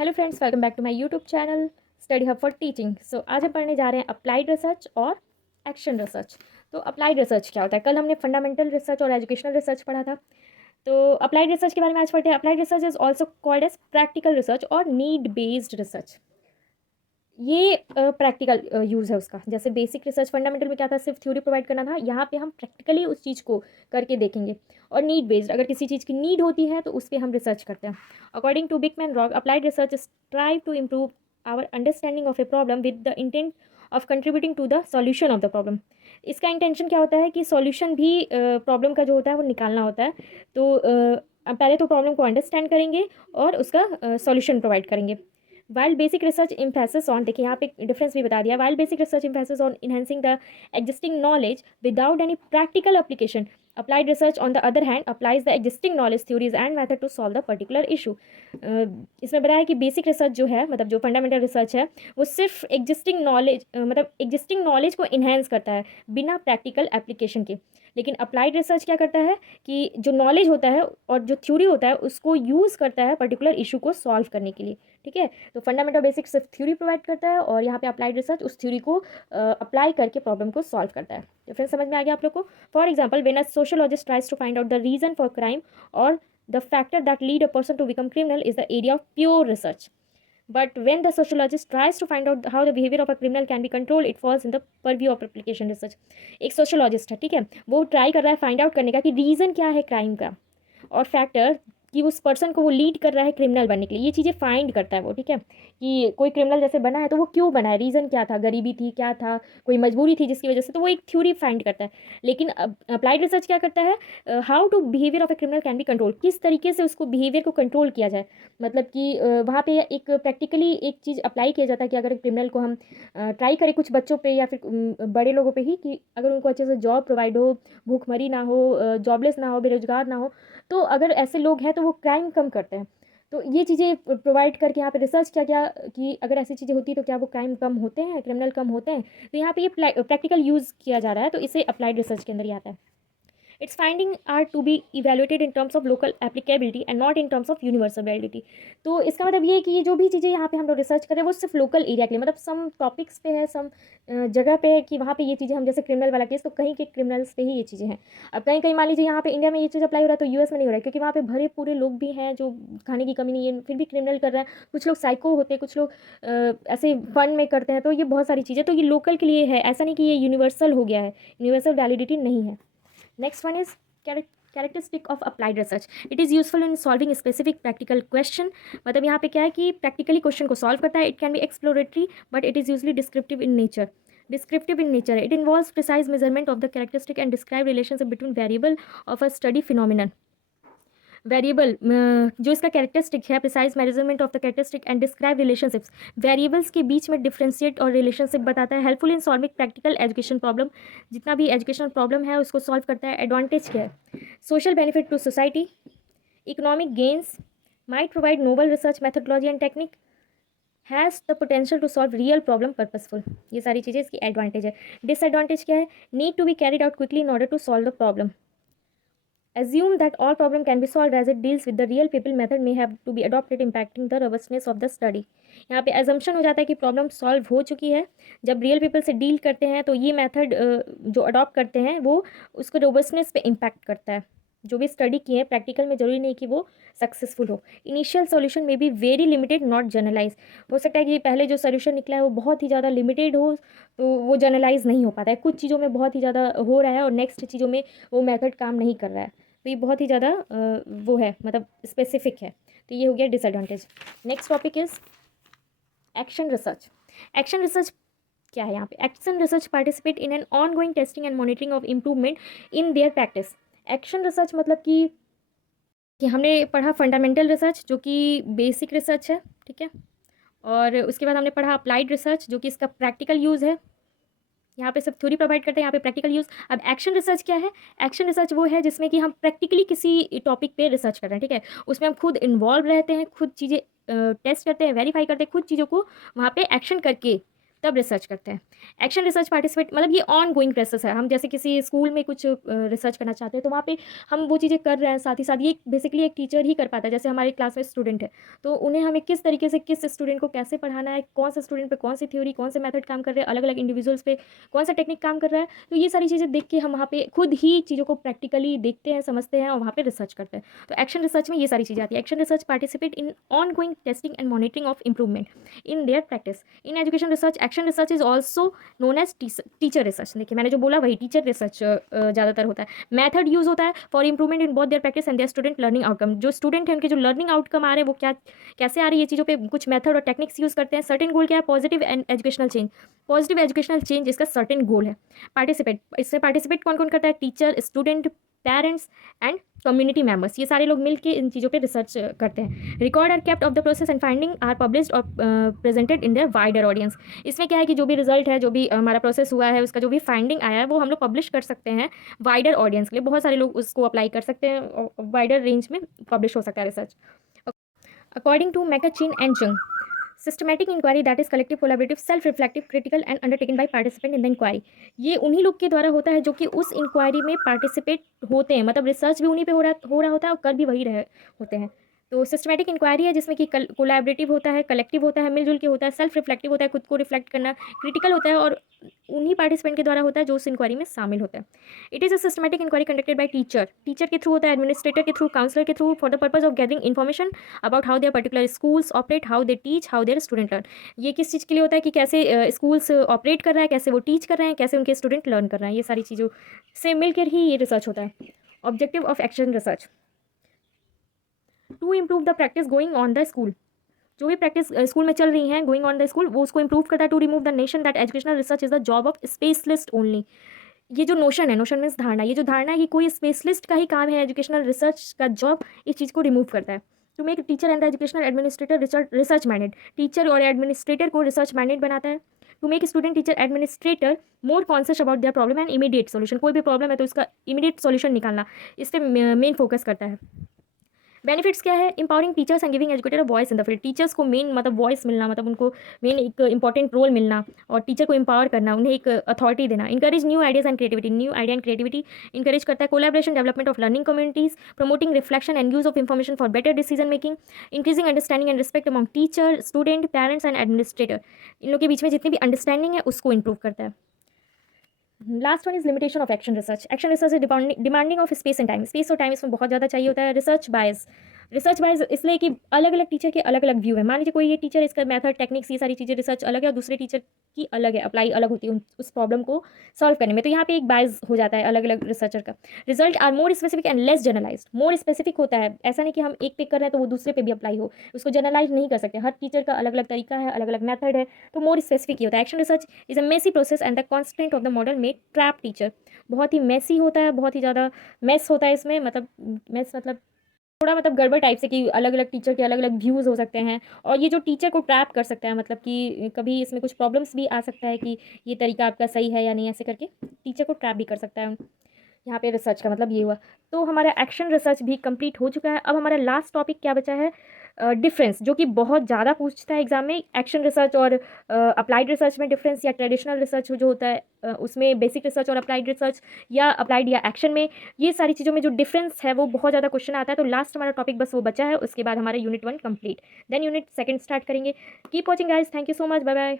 Hello friends, welcome back to my YouTube channel study hub for teaching. So आज हम पढ़ने जा रहे हैं अप्लाइड रिसर्च और एक्शन रिसर्च। तो अप्लाइड रिसर्च क्या होता है? कल हमने फंडामेंटल रिसर्च और एजुकेशनल रिसर्च पढ़ा था। तो अप्लाइड रिसर्च के बारे में आज पढ़ते हैं। Applied research is also called as practical research और नीड बेस्ड रिसर्च। ये प्रैक्टिकल यूज़ है उसका। जैसे बेसिक रिसर्च फंडामेंटल में क्या था, सिर्फ थ्योरी प्रोवाइड करना था। यहाँ पे हम प्रैक्टिकली उस चीज़ को करके देखेंगे। और नीड बेस्ड, अगर किसी चीज़ की नीड होती है तो उस पर हम रिसर्च करते हैं। According to Bickman Rog, applied research strive to improve our understanding of a problem with the intent of contributing to the solution of the problem. इसका इंटेंशन क्या होता है कि सॉल्यूशन भी प्रॉब्लम का जो होता है वो निकालना होता है। तो पहले तो प्रॉब्लम को अंडरस्टैंड करेंगे और उसका सॉल्यूशन प्रोवाइड करेंगे। While basic research emphasis on, देखिए यहाँ पे डिफरेंस भी बता दिया। While basic research emphasis on enhancing the existing knowledge without any practical application, applied research on the other hand applies the existing knowledge, theories and method to solve the particular issue. इसमें बताया कि basic research जो है, मतलब जो fundamental research है, वो सिर्फ एग्जिस्टिंग नॉलेज मतलब एग्जिस्टिंग नॉलेज को इन्हेंस करता है बिना प्रैक्टिकल एप्लीकेशन के। लेकिन अप्लाइड रिसर्च क्या करता है कि जो नॉलेज होता है और जो थ्योरी होता है उसको यूज़ करता है पर्टिकुलर इशू को सॉल्व करने के लिए। ठीक है, तो फंडामेंटल बेसिक सिर्फ थ्योरी प्रोवाइड करता है और यहाँ पे अप्लाइड रिसर्च उस थ्योरी को अप्लाई करके प्रॉब्लम को सॉल्व करता है। डिफरेंस समझ में आ गया आप लोग को? For example, when a sociologist tries to find out the reason for crime और the factor that lead a person to become criminal is the area of pure research. But when the sociologist tries to find out how the behavior of a criminal can be controlled, it falls in the purview of application research. एक sociologist है, ठीक है, वो try कर रहा है find out करने का कि रीज़न क्या है क्राइम का, और फैक्टर कि उस पर्सन को वो लीड कर रहा है क्रिमिनल बनने के लिए। ये चीज़ें फाइंड करता है वो। ठीक है, कि कोई क्रिमिनल जैसे बना है तो वो क्यों बना है, रीज़न क्या था, गरीबी थी, क्या था, कोई मजबूरी थी जिसकी वजह से, तो वो एक थ्योरी फाइंड करता है। लेकिन अप्लाइड रिसर्च क्या करता है, how to behaviour of a criminal can be control, किस तरीके से उसको बिहेवियर को कंट्रोल किया जाए। मतलब कि वहाँ पे एक प्रैक्टिकली एक चीज़ अप्लाई किया जाता है कि अगर क्रिमिनल को हम ट्राई करें कुछ बच्चों पे या फिर बड़े लोगों पे ही, कि अगर उनको अच्छे से जॉब प्रोवाइड हो, भूखमरी ना हो, जॉबलेस ना हो, बेरोजगार ना हो, तो अगर ऐसे लोग हैं तो वो क्राइम कम करते हैं। तो ये चीज़ें प्रोवाइड करके यहाँ पे रिसर्च क्या क्या कि अगर ऐसी चीज़ें होती तो क्या वो क्राइम कम होते हैं, क्रिमिनल कम होते हैं। तो यहाँ पे ये प्रैक्टिकल यूज़ किया जा रहा है, तो इसे अप्लाइड रिसर्च के अंदर ही आता है। Its findings are to be evaluated in terms of local applicability and not in terms of universal validity। तो इसका मतलब ये है कि ये जो भी चीज़ें यहाँ पे हम लोग रिसर्च कर रहे हैं वो सिर्फ लोकल एरिया के लिए, मतलब सम टॉपिक्स पे है, सम जगह पे है कि वहाँ पे ये चीज़ें, हम जैसे क्रिमिनल वाला केस, तो कहीं के क्रिमिनल्स पे ही ये चीज़ें हैं। अब कहीं कहीं मान लीजिए यहाँ पे इंडिया में ये चीज़ अप्लाई हो रहा है तो यूएस में नहीं हो रहा है, क्योंकि वहाँ पे भरे पूरे लोग भी हैं जो खाने की कमी नहीं है फिर भी क्रिमिनल कर रहे हैं। कुछ लोग साइको होते हैं, कुछ लोग ऐसे फन में करते हैं। तो ये बहुत सारी चीज़ें, तो ये लोकल के लिए है, ऐसा नहीं कि ये यूनिवर्सल हो गया है, यूनिवर्सल वैलिडिटी नहीं है। Next one is characteristic of applied research. It is useful in solving specific practical question. मतलब यहाँ पे क्या है कि प्रैक्टिकली क्वेश्चन को सॉल्व करता है। It can be exploratory but it is usually descriptive in nature. Descriptive in nature है। It involves precise measurement of the characteristic and describe relationship between variable of a study phenomenon. Variable जो इसका characteristic है, precise measurement of the characteristic and describe relationships, variables के बीच में differentiate और relationship बताता है। Helpful in solving practical education problem, जितना भी एजुकेशनल प्रॉब्लम है उसको सॉल्व करता है। एडवांटेज क्या है? Social benefit to society, economic gains, might provide noble research methodology and technique, has the potential to solve real problem purposeful. ये सारी चीज़ें इसकी एडवांटेज है। डिसएडवांटेज क्या है? Need to be carried out quickly in order to solve the problem. Assume that all problem can be solved as it deals with the real people method may have to be adopted impacting the robustness of the study। यहाँ पे assumption हो जाता है कि problem solve हो चुकी है। जब रियल पीपल से डील करते हैं तो ये मेथड जो अडॉप्ट करते हैं वो उसको रोबस्टनेस पे इम्पैक्ट करता है। जो भी स्टडी की है प्रैक्टिकल में, जरूरी नहीं कि वो सक्सेसफुल हो। इनिशियल सॉल्यूशन में be very limited not generalise. हो सकता है कि पहले जो सोल्यूशन निकला है वो बहुत ही ज़्यादा लिमिटेड हो, तो वो जनरलाइज नहीं हो पाता है। कुछ चीज़ों में बहुत ही ज़्यादा हो रहा है और नेक्स्ट चीज़ों में वो मेथड काम नहीं कर रहा है। तो ये बहुत ही ज़्यादा वो है, मतलब स्पेसिफिक है। तो ये हो गया disadvantage. Next topic is action research. Action research क्या है? यहाँ पे action research participate in an on going testing and monitoring of improvement in their practice. Action research मतलब कि हमने पढ़ा फंडामेंटल रिसर्च जो कि बेसिक रिसर्च है, ठीक है, और उसके बाद हमने पढ़ा अप्लाइड रिसर्च जो कि इसका प्रैक्टिकल यूज़ है। यहाँ पे सिर्फ थ्योरी प्रोवाइड करते हैं, यहाँ पे प्रैक्टिकल यूज़। अब एक्शन रिसर्च क्या है? एक्शन रिसर्च वो है जिसमें कि हम प्रैक्टिकली किसी टॉपिक पे रिसर्च कर रहे हैं, ठीक है, उसमें हम खुद इन्वॉल्व रहते हैं, खुद चीज़ें टेस्ट करते हैं, वेरीफाई करते हैं, खुद चीज़ों को वहाँ पे एक्शन करके तब रिसर्च करते हैं। एक्शन रिसर्च पार्टिसिपेट मतलब ये ऑन गोइंग प्रोसेस है। हम जैसे किसी स्कूल में कुछ रिसर्च करना चाहते हैं तो वहाँ पे हम वो चीज़ें कर रहे हैं, साथ ही साथ ये बेसिकली एक टीचर ही कर पाता है। जैसे हमारे क्लास में स्टूडेंट है तो उन्हें हमें किस तरीके से किस स्टूडेंट को कैसे पढ़ाना है, कौन से स्टूडेंट पे कौन सी थ्योरी, कौन से मेथड काम कर रहे हैं, अलग अलग इंडिविजुअल्स पे कौन सा टेक्निक काम कर रहा है, तो ये सारी चीज़ें देख के हम वहाँ पे खुद ही चीज़ों को प्रैक्टिकली देखते हैं, समझते हैं और वहाँ पे रिसर्च करते हैं। तो एक्शन रिसर्च में ये सारी चीज़ें आती है। Action research participate in ongoing testing and monitoring of improvement in their practice. In education research action research is also known as teacher research. देखिए मैंने जो बोला वही टीचर रिसर्च ज़्यादातर होता है। मैथड यूज़ होता है for improvement in both their practice and their student learning outcome. जो स्टूडेंट है उनके जो लर्निंग आउटकम आ रहे हैं वो क्या कैसे आ रही है, ये चीज़ों पे कुछ मेथड और टेक्निक्स यूज़ करते हैं। सर्टेन गोल क्या है, positive and educational change. Positive educational change इसका सर्टेन गोल है। पार्टिसिपेट, इसमें पार्टिसिपेट कौन कौन करता है, teacher, student, parents and community members. ये सारे लोग मिलकर इन चीज़ों पे रिसर्च करते हैं। Record are kept of the process and finding are published और presented in their wider audience. इसमें क्या है कि जो भी रिजल्ट है, जो भी हमारा प्रोसेस हुआ है, उसका जो भी फाइंडिंग आया है वो हम लोग पब्लिश कर सकते हैं वाइडर ऑडियंस के लिए। बहुत सारे लोग उसको अप्लाई कर सकते हैं और वाइडर रेंज में पब्लिश हो सकता है research. According to McChin and Jung, systematic inquiry that is collective, collaborative, self reflective, critical and undertaken by participant in the inquiry. ये उन्हीं लोग के द्वारा होता है जो कि उस इंक्वायरी में पार्टिसिपेट होते हैं, मतलब रिसर्च भी उन्हीं पे हो रहा होता है और कर भी वही रहे होते हैं। तो सिस्टमैटिक इंक्वायरी है जिसमें कि कोलैबोरेटिव होता है, कलेक्टिव होता है, मिलजुल के होता है, सेल्फ रिफ्लेक्टिव होता है, खुद को रिफ्लेक्ट करना, क्रिटिकल होता है और उन्हीं पार्टिसिपेंट के द्वारा होता है जो उस इंक्वायरी में शामिल होता है। It is a systematic inquiry conducted by teacher. Teacher के थ्रू होता है, एडमिनिस्ट्रेटर के थ्रू, काउंसलर के through, for the purpose of gathering information about how their particular schools operate, how they teach, how their student learn. ये किस चीज़ के लिए होता है कि कैसे स्कूल्स ऑपरेट कर रहा है, कैसे वो टीच कर रहे हैं, कैसे उनके स्टूडेंट लर्न कर रहे हैं, ये सारी चीज़ों से मिलकर ही ये रिसर्च होता है। Objective of action research to improve the practice going on the school. जो भी प्रैक्टिस स्कूल में चल रही हैं गोइंग ऑन द स्कूल, वो उसको इंप्रूव करता है। To remove the notion that educational research is the job of specialist only. ये जो नोशन है, नोशन मीन्स धारणा, ये जो धारणा है कि कोई स्पेशलिस्ट का ही काम है, एजुकेशनल रिसर्च का जॉब इस चीज़ को रिमूव करता है। To make teacher and the educational administrator research minded. Teacher और एडमिनिस्ट्रेटर को रिसर्च माइंडेड बनाता है। To make student, teacher, administrator more conscious about their problem and immediate solution. कोई भी प्रॉब्लम है तो इसका इमीडिएट सोल्यूशन निकालना, इस पर मेन फोकस करता है। बेनिफिट्स क्या है, empowering teachers and giving educator voice in the field. Teachers को मेन मतलब वॉइस मिलना, मतलब उनको मेन एक इंपॉर्टेंट रोल मिलना और टीचर को एम्पावर करना, उन्हें एक अथॉरिटी देना। Encourage new ideas and creativity. New idea and creativity encourage करता है। Collaboration, development of learning communities, promoting reflection and use of information for better decision making, increasing understanding and respect among teacher, student, parents and administrator. इन लोग के बीच में जितनी भी understanding है उसको इंप्रूव करता है। Last one is limitation of action research. Action research is demanding of space and time. Space और टाइम इसमें बहुत ज़्यादा चाहिए होता है। रिसर्च बायस, रिसर्च बायस इसलिए कि अलग अलग टीचर के अलग अलग व्यू है। मान लीजिए कोई ये टीचर, इसका मेथड, टेक्निक्स, ये सारी चीज़ें रिसर्च अलग है और दूसरे टीचर की अलग है, अप्लाई अलग होती है उस प्रॉब्लम को सॉल्व करने में, तो यहाँ पे एक बायस हो जाता है अलग अलग रिसर्चर का। Result are more specific and less generalised. More specific होता है, ऐसा नहीं कि हम एक पे कर रहे हैं तो वो दूसरे पे भी अप्लाई हो, उसको जनरलाइज नहीं कर सकते। हर टीचर का अलग अलग तरीका है, अलग अलग मेथड है, तो मोर स्पेसिफिक ही होता है। Action research is a messy process and the constant of the model में ट्रैप टीचर। बहुत ही मेसी होता है, बहुत ही ज़्यादा मेस होता है इसमें, मतलब मेस मतलब थोड़ा मतलब गड़बड़ टाइप से कि अलग अलग टीचर के अलग अलग व्यूज़ हो सकते हैं और ये जो टीचर को ट्रैप कर सकता है, मतलब कि कभी इसमें कुछ प्रॉब्लम्स भी आ सकता है कि ये तरीका आपका सही है या नहीं, ऐसे करके टीचर को ट्रैप भी कर सकता है। यहाँ पे रिसर्च का मतलब ये हुआ। तो हमारा एक्शन रिसर्च भी कंप्लीट हो चुका है। अब हमारा लास्ट टॉपिक क्या बचा है, डिफरेंस, जो कि बहुत ज़्यादा पूछता है एग्जाम में। एक्शन रिसर्च और अप्लाइड रिसर्च में डिफरेंस, या ट्रेडिशनल रिसर्च जो होता है उसमें बेसिक रिसर्च और अप्लाइड रिसर्च, या अप्लाइड या एक्शन में, ये सारी चीज़ों में जो डिफरेंस है वो बहुत ज़्यादा क्वेश्चन आता है। तो लास्ट हमारा टॉपिक बस वो बचा है, उसके बाद हमारा unit 1 complete, then unit 2 start करेंगे। Keep watching guys, thank you so much, bye bye.